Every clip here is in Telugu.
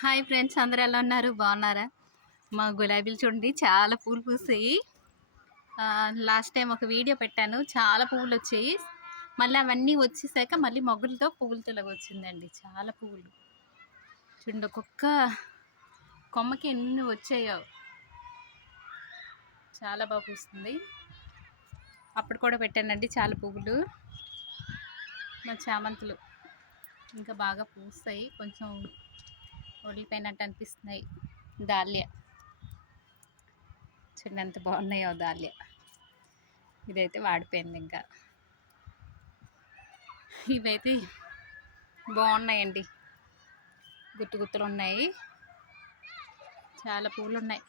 హాయ్ ఫ్రెండ్స్, అందరూ ఎలా ఉన్నారు? బాగున్నారా? మా గులాబీలు చూడండి, చాలా పూలు పూసాయి. లాస్ట్ టైం ఒక వీడియో పెట్టాను, చాలా పువ్వులు వచ్చాయి. మళ్ళీ అవన్నీ వచ్చేసాక మళ్ళీ మొగ్గులతో పువ్వులతో ఇలాగ వచ్చిందండి. చాలా పువ్వులు చూడండి, ఒక్కొక్క కొమ్మకి ఎన్ని వచ్చాయో. చాలా బాగా పూస్తుంది. అప్పుడు కూడా పెట్టానండి చాలా పువ్వులు. మా చామంతులు ఇంకా బాగా పూస్తాయి, కొంచెం వదిలిపోయినట్టు అనిపిస్తున్నాయి. దాల్య చూడండి ఎంత బాగున్నాయో దాల్య. ఇదైతే వాడిపోయింది. ఇంకా ఇవైతే బాగున్నాయండి, గుత్తు గుత్తులు ఉన్నాయి, చాలా పూలు ఉన్నాయి.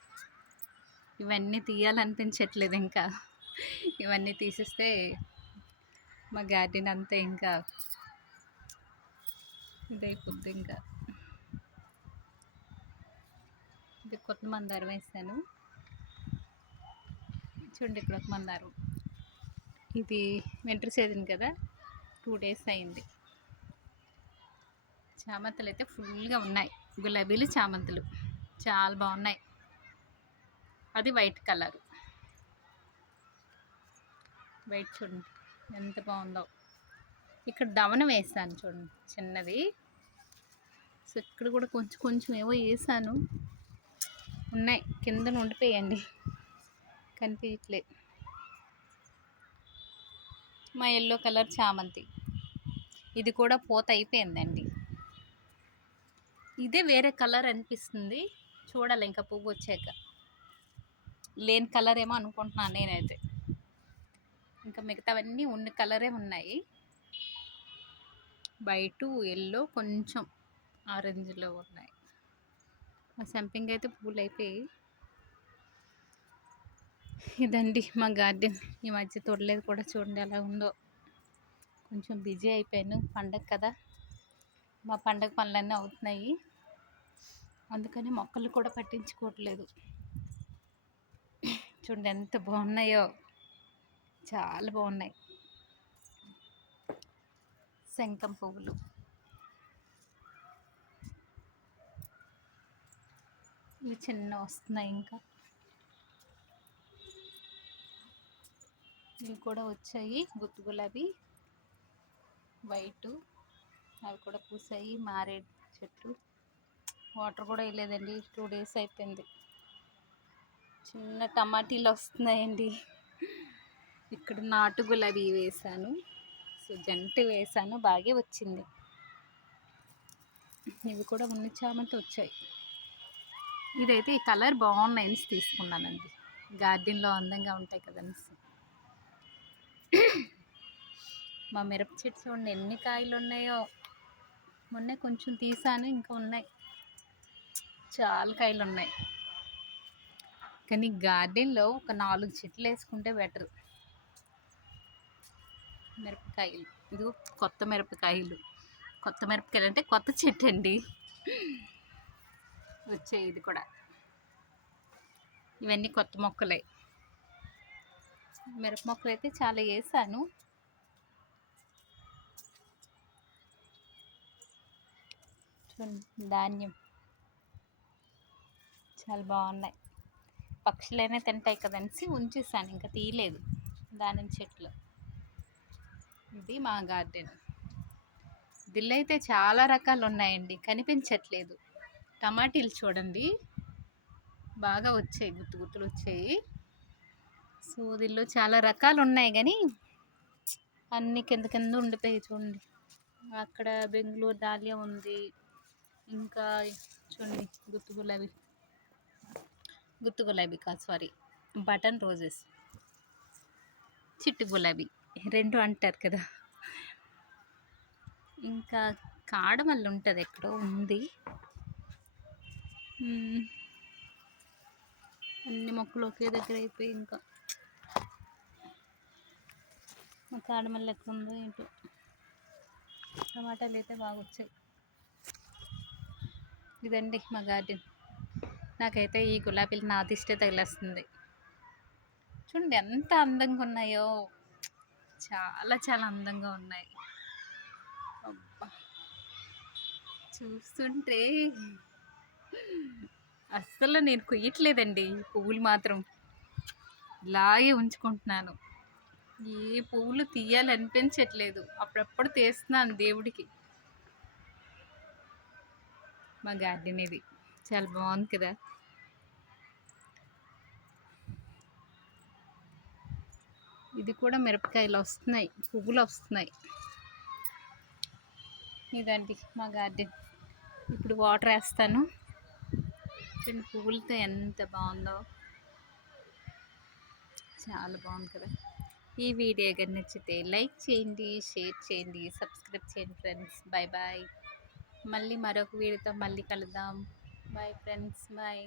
ఇవన్నీ తీయాలనిపించట్లేదు. ఇంకా ఇవన్నీ తీసేస్తే మా గార్డెన్ అంతా ఇంకా ఇదైపోద్ది. ఇంకా ఇది కొత్త మందారం వేసాను చూడండి. ఇక్కడ ఒక మందారం, ఇది వింటర్ సీజన్ కదా, 2 days అయింది. చామంతులు అయితే ఫుల్గా ఉన్నాయి. గులాబీలు చామంతులు చాలా బాగున్నాయి. అది వైట్ కలర్. వైట్ చూడండి ఎంత బాగుందో. ఇక్కడ దవన వేసాను చూడండి, చిన్నది. సో ఇక్కడ కూడా కొంచెం కొంచెం ఏవో వేసాను, ఉన్నాయి కింద ఉండిపోయండి, కనిపించట్లేదు. మా ఎల్లో కలర్ చామంతి, ఇది కూడా పూత అయిపోయిందండి. ఇదే వేరే కలర్ అనిపిస్తుంది, చూడాలి ఇంకా పువ్వు వచ్చాక. లేని కలర్ ఏమో అనుకుంటున్నాను నేనైతే. ఇంకా మిగతావన్నీ ఉన్న కలరే ఉన్నాయి. వైట్, ఎల్లో, కొంచెం ఆరెంజ్లో ఉన్నాయి. మా సంపింగ్ అయితే పూలు అయిపోయి. ఇదండి మా గార్డెన్. ఈ మధ్య తొడలేదు కూడా, చూడండి ఎలా ఉందో. కొంచెం బిజీ అయిపోయాను, పండగ కదా, మా పండగ పనులన్నీ అవుతున్నాయి, అందుకని మొక్కలు కూడా పట్టించుకోవట్లేదు. చూడండి ఎంత బాగున్నాయో, చాలా బాగున్నాయి. శంఖం పువ్వులు, ఇవి చిన్న వస్తున్నాయి. ఇంకా ఇవి కూడా వచ్చాయి. గుత్తు గులాబీ, వైటు, అవి కూడా పూసాయి. మారేడు చెట్టు, వాటర్ కూడా వేయలేదండి, 2 days అయిపోయింది. చిన్న టమాటీలు వస్తున్నాయండి. ఇక్కడ నాటు గులాబీ వేసాను, సో జంటి వేసాను, బాగా వచ్చింది. ఇవి కూడా ఉన్న చామంతి వచ్చాయి. ఇదైతే ఈ కలర్ బాగున్నాయని తీసుకున్నానండి, గార్డెన్లో అందంగా ఉంటాయి కదనేసి. మా మిరప చెట్టు చూడండి ఎన్ని కాయలు ఉన్నాయో. మొన్నే కొంచెం తీసాను, ఇంకా ఉన్నాయి, చాలా కాయలు ఉన్నాయి. కానీ గార్డెన్లో ఒక 4 చెట్లు వేసుకుంటే బెటర్. మిరపకాయలు, ఇదిగో కొత్త మిరపకాయలు. కొత్త మిరపకాయలు అంటే కొత్త చెట్టు అండి, వచ్చాయి. ఇది కూడా, ఇవన్నీ కొత్త మొక్కలే. మిరప మొక్కలు అయితే చాలా వేసాను. ధాన్యం చాలా బాగున్నాయి. పక్షులైనా తింటాయి కదనేసి ఉంచేసాను, ఇంకా తీయలేదు. దానిమ్మ చెట్లు. ఇది మా గార్డెన్. దిల్లు అయితే చాలా రకాలు ఉన్నాయండి, కనిపించట్లేదు. టమాటీలు చూడండి బాగా వచ్చాయి, గుత్తు గుత్తులు వచ్చాయి. సో దీనిలో చాలా రకాలు ఉన్నాయి, కానీ అన్నీ కింద కింద ఉండిపోయి. చూడండి అక్కడ బెంగళూరు దాలియా ఉంది. ఇంకా చూడండి గుత్తు గులాబీ కాదు, సారీ, బటన్ రోజెస్, చిట్టు గులాబీ 2 అంటారు కదా. ఇంకా కాడమల్లి ఉంటుంది, ఎక్కడో ఉంది. అన్ని మొక్కలు ఒకే దగ్గర అయిపోయి. ఇంకా మా కాడమల్లి ఎక్కడ ఉందో ఏంటో. టమాటాలు అయితే బాగా వచ్చాయి. ఇదండి మా గార్డెన్. నాకైతే ఈ గులాబీలు నా దిష్టే తగిలేస్తుంది. చూడండి ఎంత అందంగా ఉన్నాయో, చాలా చాలా అందంగా ఉన్నాయి. అబ్బా, చూస్తుంటే అస్సలు నేను కొయ్యట్లేదండి పువ్వులు మాత్రం. ఇలాగే ఉంచుకుంటున్నాను. ఏ పువ్వులు తీయాలనిపించట్లేదు. అప్పుడప్పుడు తీస్తున్నాను దేవుడికి. మా గార్డెన్ ఇది. చాలా బాగుంది కదా! ఇది కూడా మిరపకాయలు వస్తున్నాయి, పువ్వులు వస్తున్నాయి. ఇదండి మా గార్డెన్. ఇప్పుడు వాటర్ వేస్తాను. చూడండి పువ్వులతో ఎంత బాగుందో, చాలా బాగుంది కదా! ఈ వీడియో కానీ నచ్చితే లైక్ చేయండి, షేర్ చేయండి, సబ్స్క్రైబ్ చేయండి ఫ్రెండ్స్. Bye bye. మళ్ళీ మరొక వీడియోతో మళ్ళీ కలుద్దాం. Bye friends, bye.